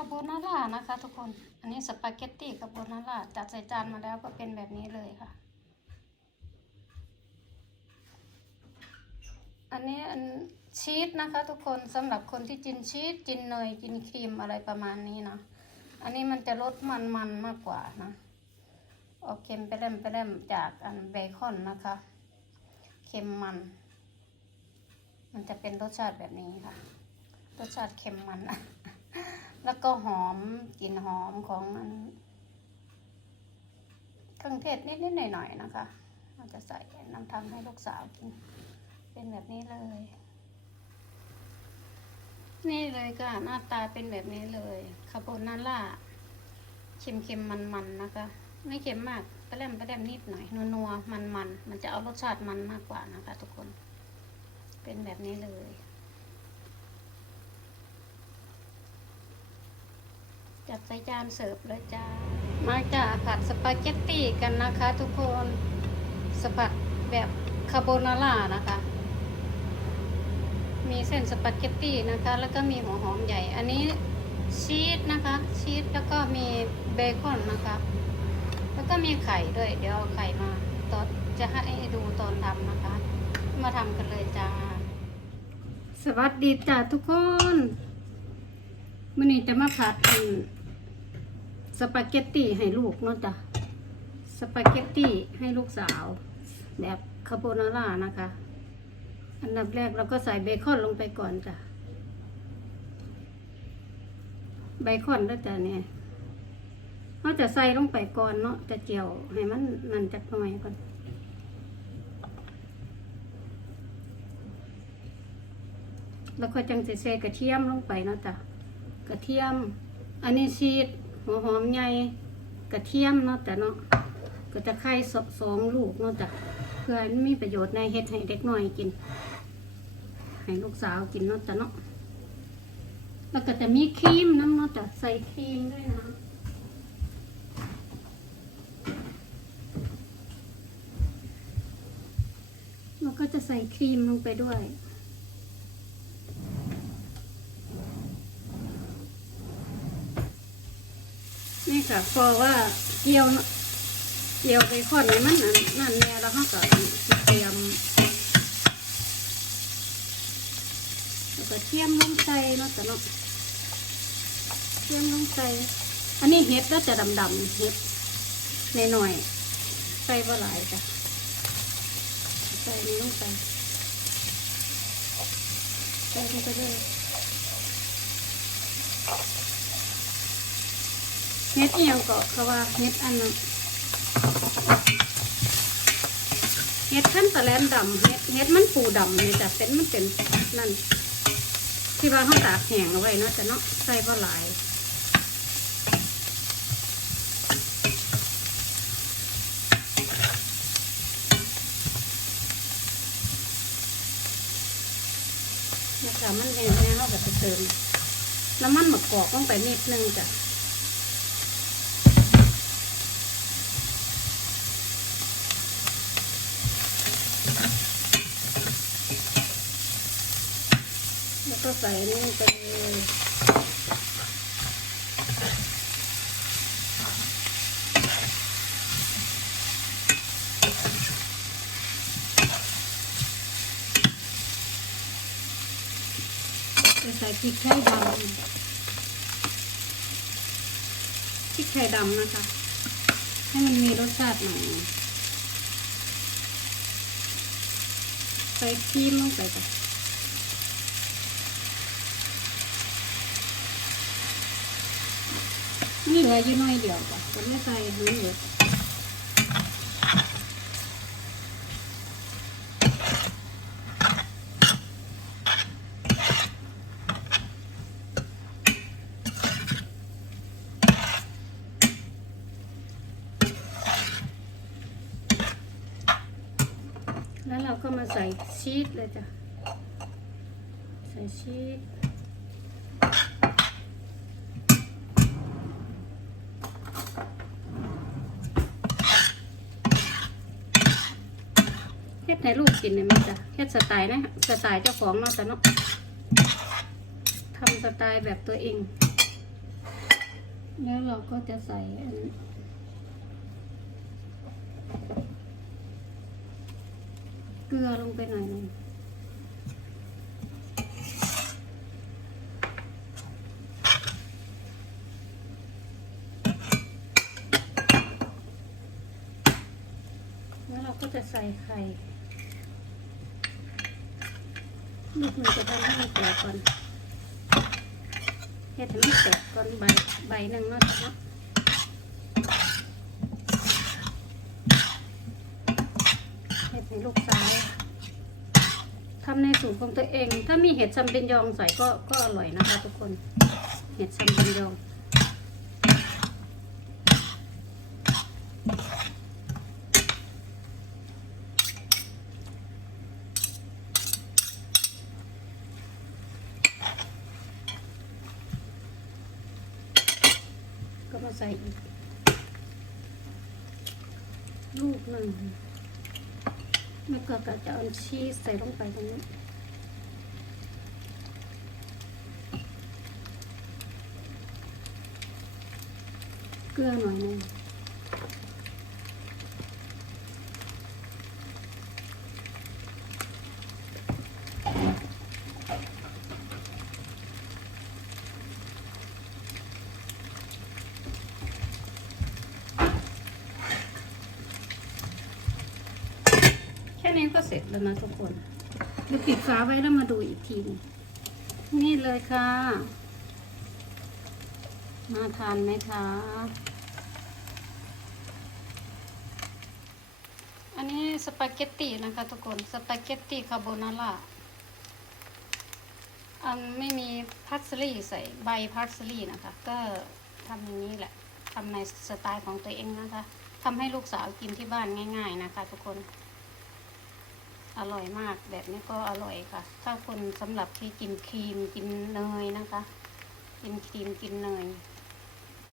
าโบนาร่านะคะทุกคน อันนี้สปาเกตตี้คาโบนาร่าจัดใส่จานมาแล้วก็เป็นแบบนี้เลยค่ะ อันนี้อันชีสนะคะทุกคนสำหรับคนที่กินชีสกินเนยกินครีมอะไรประมาณนี้นะ อันนี้มันจะลดมันมันมากกว่านะออกเค็มไปเล่มไปเล่มจากอันเบคอนนะคะ เค็มมัน มันจะเป็นรสชาติแบบนี้ค่ะ รสชาติเค็มมัน แล้วก็หอมกลิ่นหอมของเครื่องเทศนิดๆหน่อยๆนะคะเราจะใส่น้ำทำให้ลูกสาวกิน เป็นแบบนี้เลย นี่เลยก็หน้าตาเป็นแบบนี้เลยคาโบนาร่าเค็มๆมันๆนะคะ ไม่เค็มมากปลาแรมปลาแรมนิดหน่อยนัวๆมันๆมันจะเอารสชาติมันมากกว่านะคะ ทุกคน เป็นแบบนี้เลย จัดใส่จานเสิร์ฟเลยจ้า มาจ้าผัดสปาเกตตี้กันนะคะ ทุกคนสปัดแบบคาโบนาร่านะคะ มีเส้นสปาเกตตี้นะคะ แล้วก็มีหัวหอมใหญ่ อันนี้ชีสนะคะ ชีสแล้วก็มีเบคอนนะคะ แล้วก็มีไข่ด้วย เดี๋ยวเอาไข่มาตอนจะให้ดูตอนทำนะคะ มาทำกันเลยจ้า สวัสดีจ้าทุกคนมื่อนี้จะมาผัดอัน สปาเกตตี้ให้ลูกเนาะจ้ะสปาเกตตี้ให้ลูกสาว แบบคาโบนาร่านะคะ อันดับแรกเราก็ใส่เบคอนลงไปก่อนจ้ะเบคอนแล้วจ้ะเนี่ยเราจะใส่ลงไปก่อนเนาะจะเจียวให้มันนั่นจักหน่อยก่อนแล้วก็จังใส่กระเทียมลงไปเนาะจ้ะกระเทียม อันนี้ชีส หัวหอมใหญ่กระเทียมเนาะจ้ะเนาะก็จะไข่สสองลูกเนาะจ้ะเพื่อให้มันมีประโยชน์ในเฮ็ดให้เด็กน้อยกิน ให้ลูกสาวกินเนาะจ้ะเนาะแล้วก็จะมีครีมน้ำเนาะจ้ะใส่ครีมด้วยนะแล้วก็จะใส่ครีมลงไปด้วย นี่ค่ะพราะว่าเกี่ยวเกี่ยวไปข้อนในมันนั่นนั่นแน่แล้วเขาก็เตรียมแล้วก็เทียมลงใส่เนาะแต่เนาะเทียมลงใส่อันนี้เห็ดก็จะดำๆเห็ดในหน่อยๆใส่บ่หลายจ้ะใส่นี่ลงไปใส่ลงไปเลย เฮ็ดเอียงก็เขาว่าเฮ็ดอันนั้นเฮ็ดขั้นตะแลนดำเฮ็ดเฮ็ดมันปูดำนี่จ้ะเป็นมันเป็นนั่น ที่ว่าเขาตากแห้งเอาไว้เนาะจ้ะเนาะใส่บ่หลายนะคะมันแห้งๆเขาก็จะเติมน้ำมันมะกอกลงไปนิดนึงจ้ะ ก็ใส่นี่ไปเลยจะใส่พริกไทยดำพริกไทยดำนะคะ ให้มันมีรสชาติหน่อยใส่ครีมลงไปจ้ะ นี่เหลืออยู่น้อยเดียวจ้ะก็ไม่ใส่ให้มันเหลือแล้วเราก็มาใส่ชีสเลยจ้ะ ใส่ชีส ให้ลูกกินเนี่ยมันจะเฮ็ดสไตล์นะสไตล์เจ้าของเนาะแต่เนาะทำสไตล์แบบตัวเอง แล้วเราก็จะใส่อันเกลือลงไปหน่อยนึงแล้วเราก็จะใส่ไข่ ลูกมันจะทำให้มันแตกก่อนเฮ็ดให้มันแตกก่อนใบใบหนึ่งเนาะเนาะเห็ดในลูกซ้ายทำในสูตรของตัวเอง ถ้ามีเห็ดซัมเป็นยองใส่ก็ก็อร่อยนะคะทุกคน เห็ดซัมเป็นยอง ก็มาใส่อีก ลูกหนึ่งแล้วก็ก็จะเอาชีสใส่ลงไปตรงนี้เกลือหน่อยหนึง แค่นี้ก็เสร็จแล้วนะทุกคนเดี๋ยวปิดฝาไว้แล้วมาดูอีกทีนึงนี่เลยค่ะ มาทานไหมคะ อันนี้สปาเกตตีนะคะทุกคน สปาเกตตีคาโบนาร่า อันไม่มีพัสลีใส่ใบพัสลีนะคะ ก็ทำอย่างนี้แหละทำในสไตล์ของตัวเองนะคะทำให้ลูกสาวกินที่บ้านง่าย ๆ นะคะทุกคน อร่อยมากแบบนี้ก็อร่อยค่ะ ถ้าคนสำหรับที่กินครีมกินเนยนะคะ กินครีมกินเนย